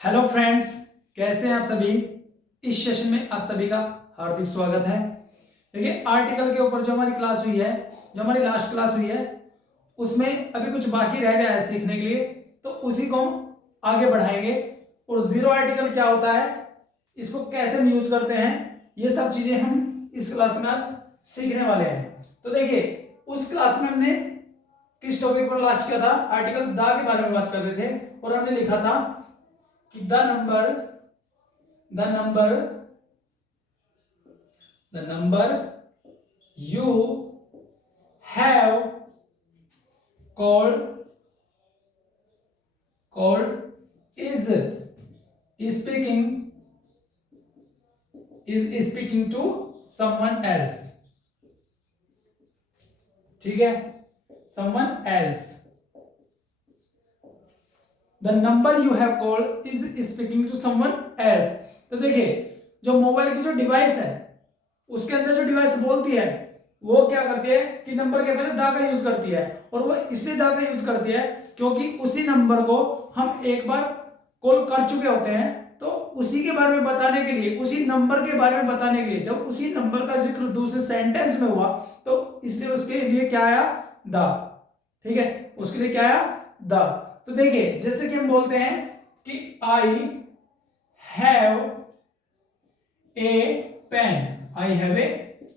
Hello friends, कैसे हैं आप सभी। इस सेशन में आप सभी का हार्दिक स्वागत है। देखिए, आर्टिकल के ऊपर जो हमारी क्लास हुई है, जो हमारी लास्ट क्लास हुई है, उसमें अभी कुछ बाकी रह गया है सीखने के लिए, तो उसी को हम आगे बढ़ाएंगे। और जीरो आर्टिकल क्या होता है, इसको कैसे हम यूज करते हैं, ये सब चीजें हम इस क्लास में आज सीखने वाले हैं। तो देखिए, उस क्लास में हमने किस टॉपिक पर लास्ट किया था, आर्टिकल द के बारे में बात कर रहे थे और हमने लिखा था कि the number you have called is speaking to someone else। ठीक है, someone else। The number you have called is speaking to someone else। तो देखिए, जो मोबाइल की जो डिवाइस है, उसके अंदर जो डिवाइस बोलती है, वो क्या करती है कि नंबर के पहले दा का यूज करती है। और वो इसलिए दा का यूज करती है क्योंकि उसी नंबर को हम एक बार कॉल कर चुके होते हैं, तो उसी के बारे में बताने के लिए, उसी नंबर के बारे में बताने के लिए, जब उसी नंबर का जिक्र दूसरे सेंटेंस में हुआ, तो इसलिए उसके लिए क्या आया, दा। ठीक है, उसके लिए क्या आया, दा। तो देखिए, जैसे कि हम बोलते हैं कि I have a pen, I have a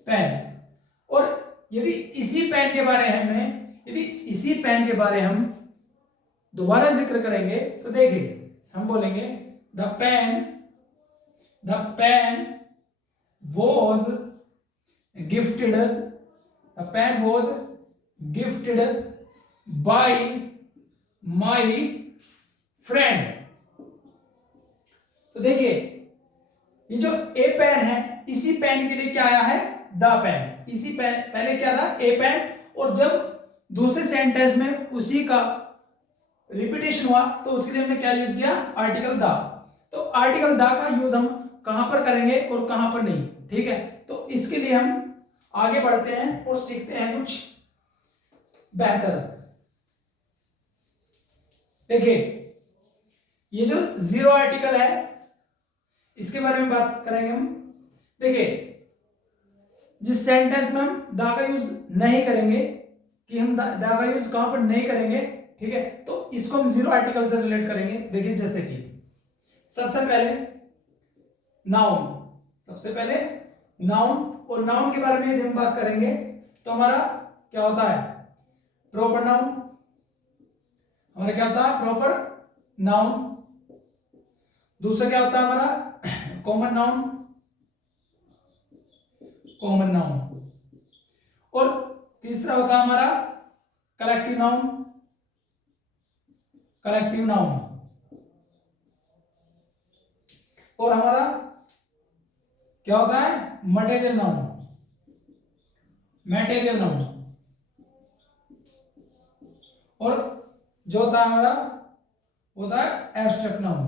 pen. और यदि इसी पेन के बारे हम दोबारा जिक्र करेंगे, तो देखिए हम बोलेंगे the pen was gifted by my friend. तो देखिए, ये जो ए पेन है, इसी पेन के लिए क्या आया है, द पेन। इसी पेन पहले क्या था, ए पेन, और जब दूसरे सेंटेंस में उसी का रिपीटेशन हुआ, तो उसके लिए हमने क्या यूज किया, आर्टिकल द। तो आर्टिकल द का यूज हम कहां पर करेंगे और कहां पर नहीं। ठीक है, तो इसके लिए हम आगे बढ़ते हैं और सीखते हैं कुछ बेहतर। देखिए, ये जो जीरो आर्टिकल है, इसके बारे में बात करेंगे हम। देखिए, जिस सेंटेंस में हम दा का यूज नहीं करेंगे, कि हम दा का यूज कहां पर नहीं करेंगे, ठीक है, तो इसको हम जीरो आर्टिकल से रिलेट करेंगे। देखिए, जैसे कि सबसे पहले नाउन, और नाउन के बारे में यदि हम बात करेंगे, तो हमारा क्या होता है, प्रॉपर नाउन। हमारा क्या होता है, प्रॉपर नाउन। दूसरा क्या होता है हमारा, कॉमन नाउन। और तीसरा होता है हमारा कलेक्टिव नाउन। और हमारा क्या होता है, मटेरियल नाउन। और जो होता है हमारा, होता है एब्स्ट्रैक्ट नाउन।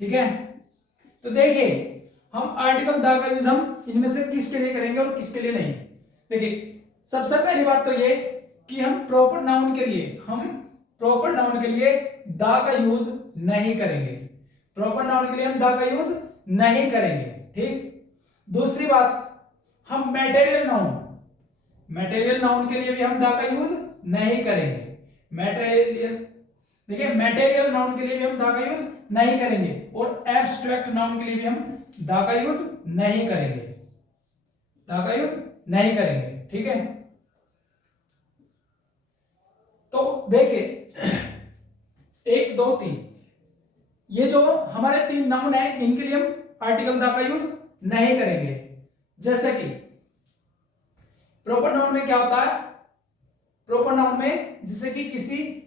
ठीक है, तो देखिए, हम आर्टिकल द का यूज हम इनमें से किसके लिए करेंगे और किसके लिए नहीं। देखिए, सबसे पहली बात तो ये कि हम प्रॉपर नाउन के लिए द का यूज नहीं करेंगे। प्रॉपर नाउन के लिए हम द का यूज नहीं करेंगे। ठीक, दूसरी बात, हम मटेरियल नाउन के लिए भी हम द का यूज नहीं करेंगे। देखिए, मटेरियल नाउन के लिए भी हम द का यूज नहीं करेंगे, और एब्स्ट्रैक्ट नाउन के लिए भी हम द का यूज नहीं करेंगे। ठीक है, तो देखिए, 1 2 3, ये जो हमारे 3 नाउन है, इनके लिए हम आर्टिकल द का यूज नहीं करेंगे। जैसे कि प्रॉपर नाउन में क्या होता है, प्रॉपर नाउन में जैसे कि किसी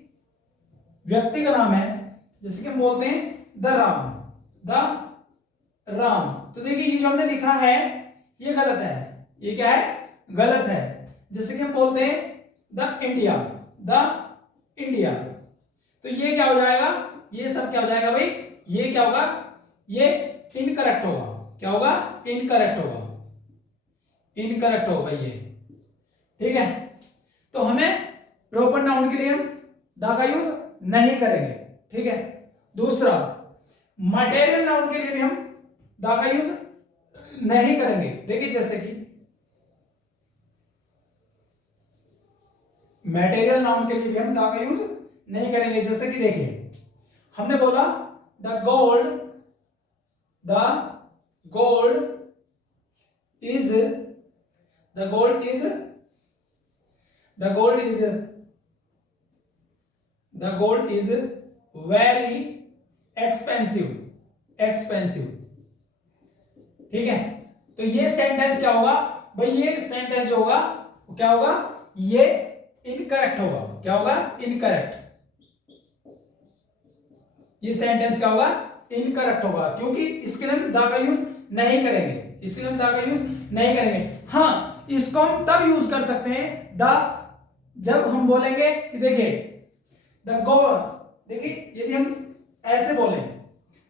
व्यक्ति का नाम है, जैसे कि हम बोलते हैं द राम। तो देखिए, ये जो हमने लिखा है, ये गलत है। ये क्या है, गलत है। जैसे कि हम बोलते हैं द इंडिया। तो ये क्या हो जाएगा, ये सब क्या हो जाएगा भाई, ये क्या होगा, ये इनकरेक्ट होगा। क्या होगा, इनकरेक्ट होगा ये। ठीक है, तो हमें प्रॉपर नाउन के लिए हम द का यूज नहीं करेंगे, ठीक है। दूसरा, मटेरियल नाउन के लिए भी हम द का यूज नहीं करेंगे। देखिए जैसे कि मटेरियल नाउन के लिए भी हम द का यूज नहीं करेंगे। जैसे कि देखिए हमने बोला the gold is the gold is very expensive, ठीक है। तो ये सेंटेंस क्या होगा भाई, ये सेंटेंस जो होगा वो क्या होगा, ये इनकरेक्ट होगा। क्या होगा, इनकरेक्ट। ये सेंटेंस क्या होगा, इनकरेक्ट होगा, क्योंकि इसके लिए हम द का यूज नहीं करेंगे। इसके लिए हम द का यूज नहीं करेंगे। हाँ, इसको हम तब यूज कर सकते हैं द, जब हम बोलेंगे कि देखिए द गोल्ड, देखिए यदि हम ऐसे बोले,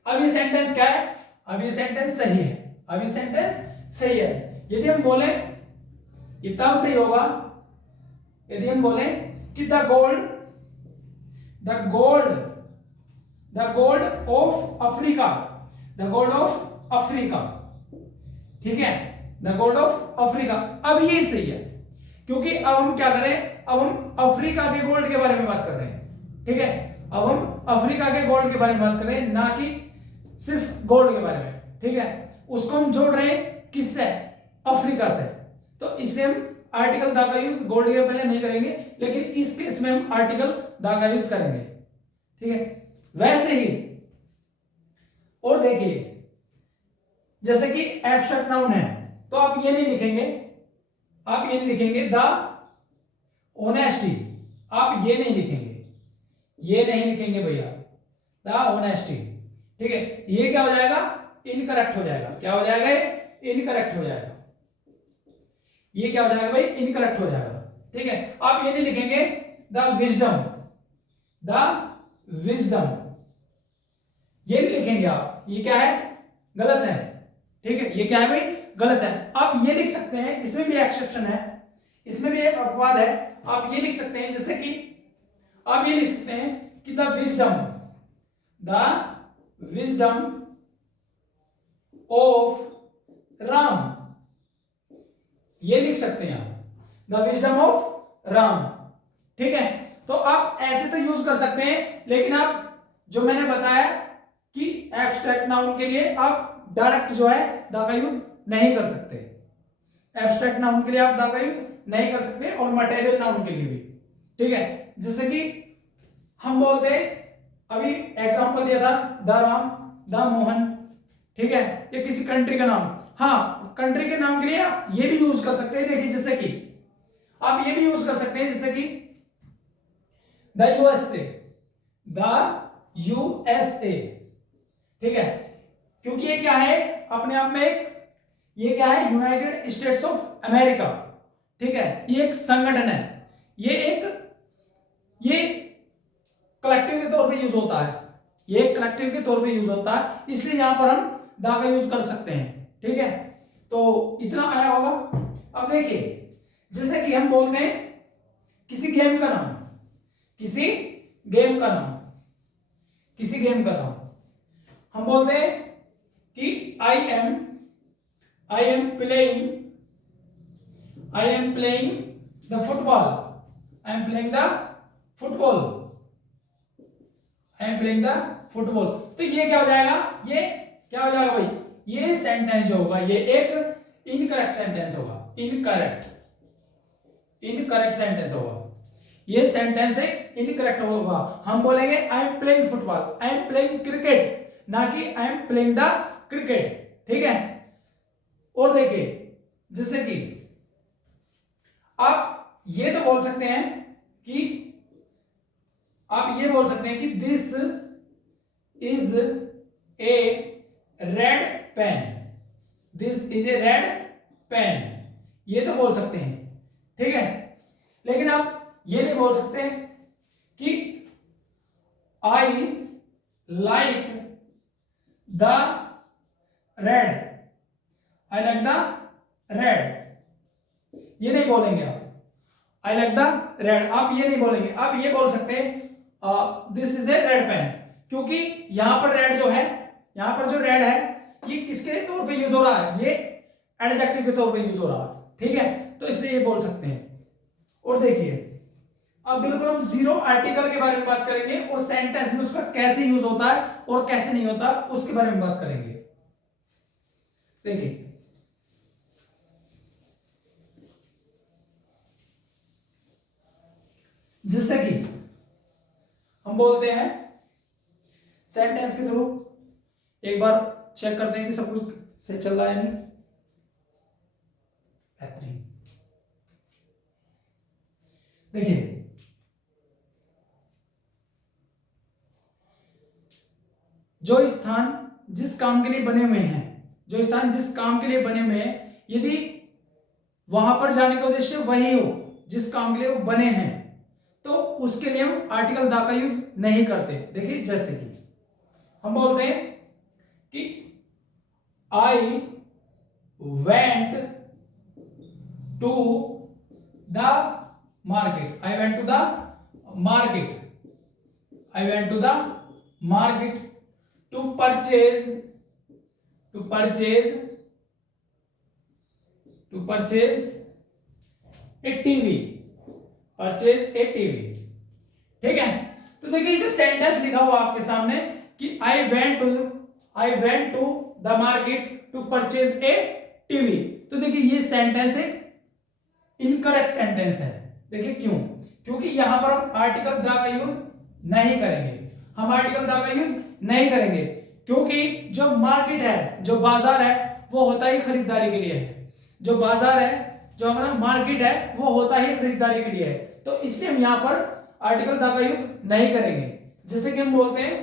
अब ये सेंटेंस क्या है, अब ये सेंटेंस सही है, अब ये सेंटेंस सही है। यदि हम बोले, ये तब सही होगा यदि हम बोले कि द गोल्ड ऑफ अफ्रीका, ठीक है, द गोल्ड ऑफ अफ्रीका। अब ये सही है, क्योंकि अब हम क्या करें, अब हम अफ्रीका के गोल्ड के बारे में बात कर रहे हैं, ठीक है। अब हम अफ्रीका के गोल्ड के बारे में बात कर रहे हैं, ना कि सिर्फ गोल्ड के बारे में, ठीक है। उसको हम जोड़ रहे हैं किससे, अफ्रीका से। तो इसलिए हम आर्टिकल द का यूज गोल्ड के पहले नहीं करेंगे, लेकिन इस केस में हम आर्टिकल द का यूज करेंगे, ठीक है। वैसे ही और देखिए, जैसे कि एब्स्ट्रैक्ट नाउन है, तो आप ये नहीं लिखेंगे, द ऑनेस्टी, आप ये नहीं लिखेंगे भैया, द ऑनेस्टी, ठीक है। ये क्या हो जाएगा, इनकरेक्ट हो जाएगा। क्या हो जाएगा, इनकरेक्ट हो जाएगा। ये क्या हो जाएगा भाई, इनकरेक्ट हो जाएगा, ठीक है। आप ये नहीं लिखेंगे द विजडम, ये नहीं लिखेंगे आप, ये क्या है, गलत है, ठीक है। ये क्या है भाई, गलत है। आप ये लिख सकते हैं, इसमें भी एक्सेप्शन है, इसमें भी एक अपवाद है। आप ये लिख सकते हैं, जैसे कि आप ये लिख सकते हैं कि द विजडम ऑफ राम, ये लिख सकते हैं आप, द विजडम ऑफ राम, ठीक है। तो आप ऐसे तो यूज कर सकते हैं, लेकिन आप जो मैंने बताया कि एब्स्ट्रैक्ट नाउन के लिए आप डायरेक्ट जो है द का यूज नहीं कर सकते। एब्स्ट्रैक्ट नाउन के लिए आप द का यूज नहीं कर सकते, और मटेरियल नाउन के लिए भी, ठीक है। जैसे कि हम बोलते हैं, अभी एग्जांपल दिया था द राम, द मोहन, ठीक है, ये किसी कंट्री का नाम। हाँ, कंट्री के नाम के लिए आप ये भी यूज कर सकते हैं। देखिए जैसे कि आप ये भी यूज कर सकते हैं, जैसे कि द यूएसए, ठीक है, क्योंकि ये क्या है अपने आप में एक, ये क्या है, यूनाइटेड स्टेट्स ऑफ अमेरिका, ठीक है। ये एक संगठन है, ये कलेक्टिव के तौर पे यूज होता है, ये कलेक्टिव के तौर पे यूज होता है, इसलिए यहां पर हम द का यूज कर सकते हैं, ठीक है। तो इतना आया होगा। अब देखिए, जैसे कि हम बोलते हैं किसी गेम का नाम, हम बोलते हैं कि I am playing the football, तो ये क्या हो जाएगा, भाई, ये सेंटेंस जो होगा, ये एक इनकरेक्ट सेंटेंस होगा, इनकरेक्ट सेंटेंस होगा। ये सेंटेंस एक इनकरेक्ट होगा। हम बोलेंगे I am playing football, I am playing cricket, ना कि I am playing the cricket, ठीक है। और देखिए, जैसे कि आप ये तो बोल सकते हैं कि this is a red pen, ये तो बोल सकते हैं, ठीक है। लेकिन आप ये नहीं बोल सकते कि आई लाइक द रेड, ये नहीं बोलेंगे आप। I like the red. आप ये नहीं बोलेंगे, आप ये बोल सकते हैं this is a red pen, क्योंकि यहां पर रेड जो है, यहां पर जो रेड है ये किसके तौर पे यूज हो रहा है, ये एडजेक्टिव के तौर पे यूज हो रहा है, ठीक है, तो इसलिए ये बोल सकते हैं। और देखिए अब बिल्कुल हम जीरो आर्टिकल के बारे में बात करेंगे और सेंटेंस में उसका कैसे यूज होता है और कैसे नहीं होता उसके बारे में बात करेंगे। देखिए जिससे कि हम बोलते हैं सेंटेंस के थ्रू, एक बार चेक करते हैं कि सब कुछ सही चल रहा है नहीं। बेहतरीन। देखिए जो स्थान जिस काम के लिए बने हुए हैं, जो स्थान जिस काम के लिए बने हुए हैं, यदि वहां पर जाने का उद्देश्य वही हो जिस काम के लिए वो बने हैं, तो उसके लिए हम आर्टिकल द का यूज नहीं करते। देखिए जैसे कि हम बोलते हैं कि I went to the market, I went to the market, I went to the market to purchase, to purchase, to purchase a TV, purchase a TV, ठीक है। तो देखिए जो सेंटेंस लिखा हुआ आपके सामने कि I went to the market to purchase a TV, तो देखिए ये सेंटेंस है इनकरेक्ट सेंटेंस है। देखिए क्यों, क्योंकि यहां पर हम आर्टिकल द का यूज नहीं करेंगे, हम आर्टिकल द का यूज नहीं करेंगे, क्योंकि जो मार्केट है, जो बाजार है, वो होता ही खरीदारी के लिए है। जो बाजार है, जो हमारा मार्केट है, वो होता ही खरीदारी के लिए है, तो इसलिए हम यहां पर आर्टिकल द का यूज नहीं करेंगे। जैसे कि हम बोलते हैं,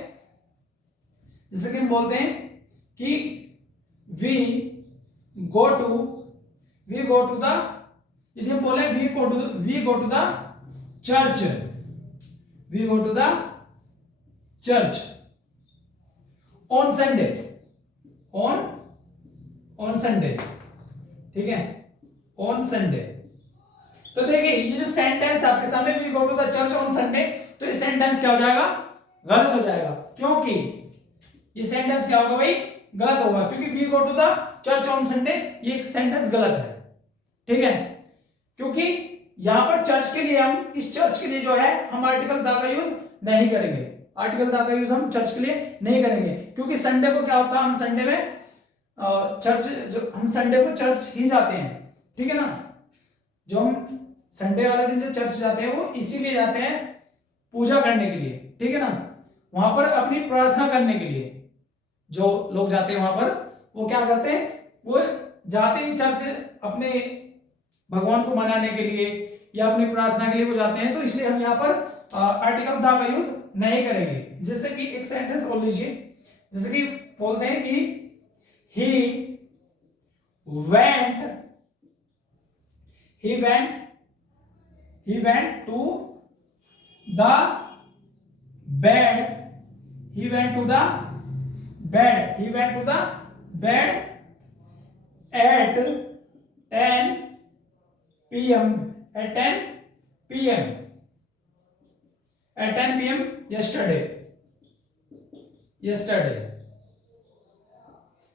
जैसे कि हम बोलते हैं कि वी गो टू द, यदि हम बोले we go to the church, we go to the church on Sunday, on Sunday, ठीक है, ऑन संडे। तो देखिए ये जो सेंटेंस आपके सामने we go to the church on Sunday, तो ये सेंटेंस क्या हो जाएगा, गलत हो जाएगा, क्योंकि ये सेंटेंस क्या होगा भाई, गलत होगा, क्योंकि we go to the church on Sunday ये एक सेंटेंस गलत है, ठीक है, क्योंकि यहां पर चर्च के लिए, हम इस चर्च के लिए जो है हम आर्टिकल द का यूज नहीं करेंगे, आर्टिकल द का यूज हम चर्च के लिए नहीं करेंगे, क्योंकि संडे को क्या होता है, हम संडे में चर्च, जो हम संडे को चर्च ही जाते हैं, ठीक है ना, जो हम संडे वाला दिन जो चर्च जाते हैं वो इसीलिए जाते हैं पूजा करने के लिए, ठीक है ना, वहां पर अपनी प्रार्थना करने के लिए जो लोग जाते हैं वहां पर, वो क्या करते हैं, वो जाते ही चर्च अपने भगवान को मनाने के लिए या अपनी प्रार्थना के लिए वो जाते हैं, तो इसलिए हम यहाँ पर आर्टिकल द का यूज नहीं करेंगे। जैसे कि एक सेंटेंस बोल लीजिए, जैसे कि बोलते हैं कि he went to the bed, he went to the bed at 10 p.m. at 10 p.m. yesterday,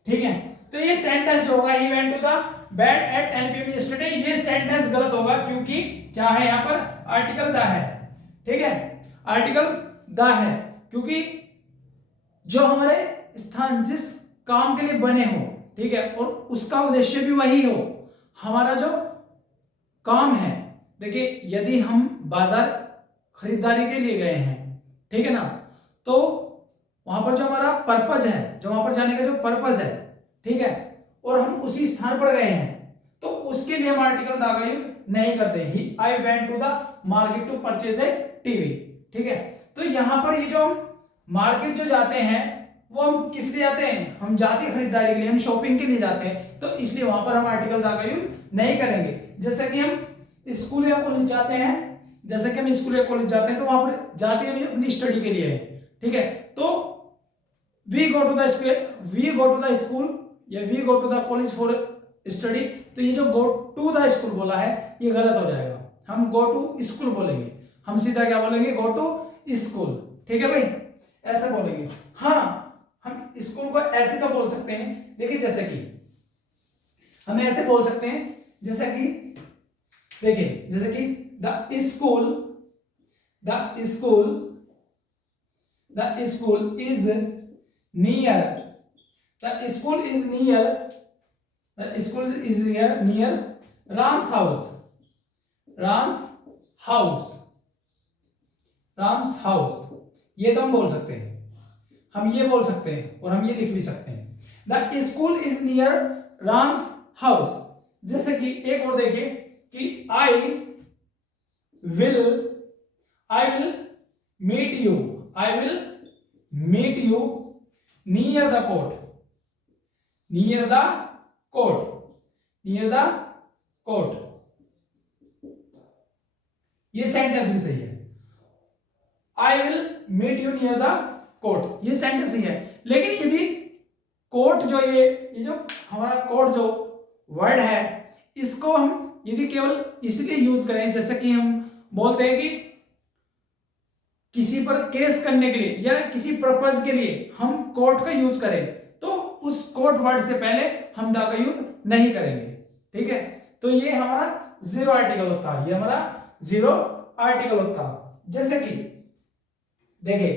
ठीक है। तो ये सेंटेंस जो होगा he went to the bed at 10 p.m. yesterday, ये सेंटेंस गलत होगा, क्योंकि क्या है यहाँ पर, आर्टिकल द है, ठीक है, आर्टिकल द है, क्योंकि जो हमारे स्थान जिस काम के लिए बने हो, ठीक है, और उसका उद्देश्य भी वही हो, हमारा जो काम है। देखिए यदि हम बाजार खरीदारी के लिए गए हैं, ठीक है ना, तो वहां पर जो हमारा पर्पज है, जो वहां पर जाने का जो पर्पज है, ठीक है, और हम उसी स्थान पर गए हैं, तो उसके लिए हम आर्टिकल द का यूज नहीं करते। He I went to the market to purchase a TV, ठीक है। तो यहां पर ये जो हम मार्केट जो जाते हैं वो हम किस लिए जाते हैं, हम जाती खरीदारी के लिए, हम शॉपिंग के लिए जाते हैं, तो इसलिए वहां पर हम आर्टिकल द का यूज नहीं करेंगे। जैसे कि हम स्कूल या कॉलेज जाते हैं, जैसे कि हम स्कूल या कॉलेज जाते हैं, तो वहां पर जाते हैं अपनी स्टडी के लिए, ठीक है, तो we go to the school या we go to the college for study, तो ये जो गो टू द स्कूल बोला है ये गलत हो जाएगा, हम गो टू स्कूल बोलेंगे, हम सीधा क्या बोलेंगे, गो टू स्कूल। ठीक है भाई, ऐसे बोलेंगे। हाँ, हम स्कूल को ऐसे तो बोल सकते हैं, देखिए जैसे कि हम ऐसे बोल सकते हैं, जैसे कि देखिए, जैसे कि the school is near, the school is near, near Ram's house, Ram's house, ये तो हम बोल सकते हैं, हम ये बोल सकते हैं और हम ये लिख भी सकते हैं, the school is near Ram's house. जैसे कि एक और देखिए कि I will meet you near the court, near the court, ये सेंटेंस भी सही है। I will meet you near the court, ये सेंटेंस ही है। लेकिन यदि कोर्ट जो ये जो हमारा कोर्ट जो वर्ड है, इसको हम यदि केवल इसलिए यूज करें, जैसे कि हम बोलते हैं कि किसी पर केस करने के लिए या किसी पर्पज के लिए हम कोर्ट का यूज करें, तो उस कोर्ट वर्ड से पहले हम द का यूज नहीं करेंगे। ठीक है, तो ये हमारा जीरो आर्टिकल होता है, ये हमारा जीरो आर्टिकल होता है। जैसे कि देखिए,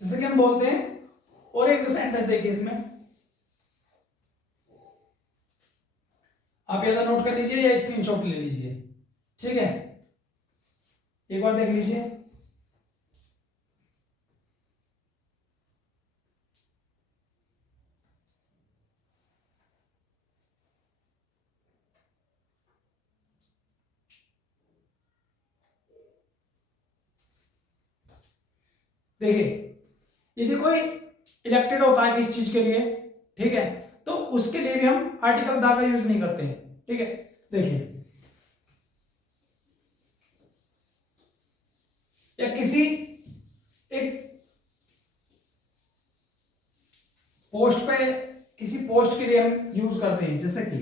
जैसे कि हम बोलते हैं, और एक दो सेंटेंस देखिए इसमें, आप या तो नोट कर लीजिए या स्क्रीनशॉट ले लीजिए। ठीक है, एक बार देख लीजिए। देखिए, यदि कोई इलेक्टेड होता है किसी चीज के लिए, ठीक है, तो उसके लिए भी हम आर्टिकल दा का यूज नहीं करते हैं। ठीक है, देखिए, या किसी एक पोस्ट पे, किसी पोस्ट के लिए हम यूज करते हैं, जैसे कि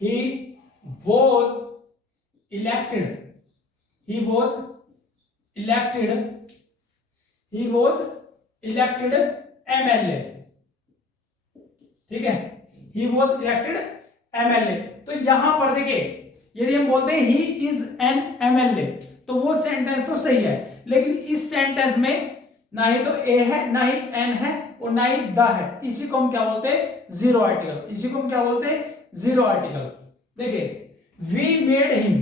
he was elected, MLA। ठीक है, he was elected MLA। तो यहां पर देखिए, यदि हम बोलते हैं he is an MLA, तो वो सेंटेंस तो सही है, लेकिन इस सेंटेंस में ना ही तो ए है, ना ही एन है, और ना ही द है। इसी को हम क्या बोलते हैं, जीरो आर्टिकल। इसी को हम क्या बोलते हैं, जीरो आर्टिकल। देखिए, we made him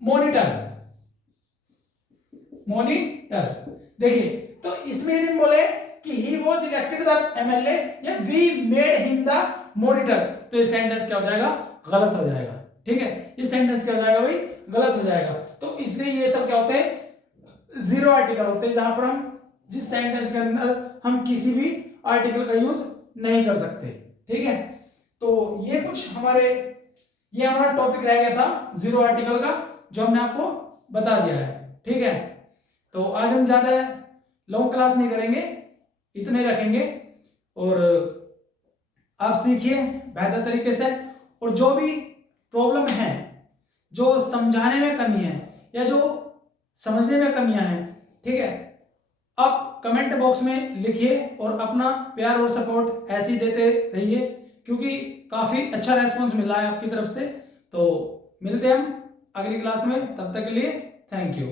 मॉनिटर। देखिए, तो इसमें यदि हम बोले कि he was elected the MLA या we made him the monitor, तो ये सेंटेंस क्या हो जाएगा, गलत हो जाएगा। ठीक है, ये सेंटेंस क्या हो जाएगा भाई, गलत हो जाएगा। तो इसलिए ये सब क्या होते हैं, जीरो आर्टिकल होते हैं, जहां पर हम जिस सेंटेंस के अंदर हम किसी भी आर्टिकल का यूज नहीं कर सकते। ठीक है, तो ये कुछ ये हमारा टॉपिक रह गया था जीरो आर्टिकल का, जो हमने आपको बता दिया है। ठीक है, तो आज हम ज्यादा लॉन्ग क्लास नहीं करेंगे, इतने रखेंगे, और आप सीखिए बेहतर तरीके से। और जो भी प्रॉब्लम है, जो समझाने में कमी है या जो समझने में कमियां हैं, ठीक है, आप कमेंट बॉक्स में लिखिए और अपना प्यार और सपोर्ट ऐसे ही देते रहिए, क्योंकि काफी अच्छा रेस्पॉन्स मिल रहा है आपकी तरफ से। तो मिलते हैं हम अगली क्लास में, तब तक के लिए थैंक यू।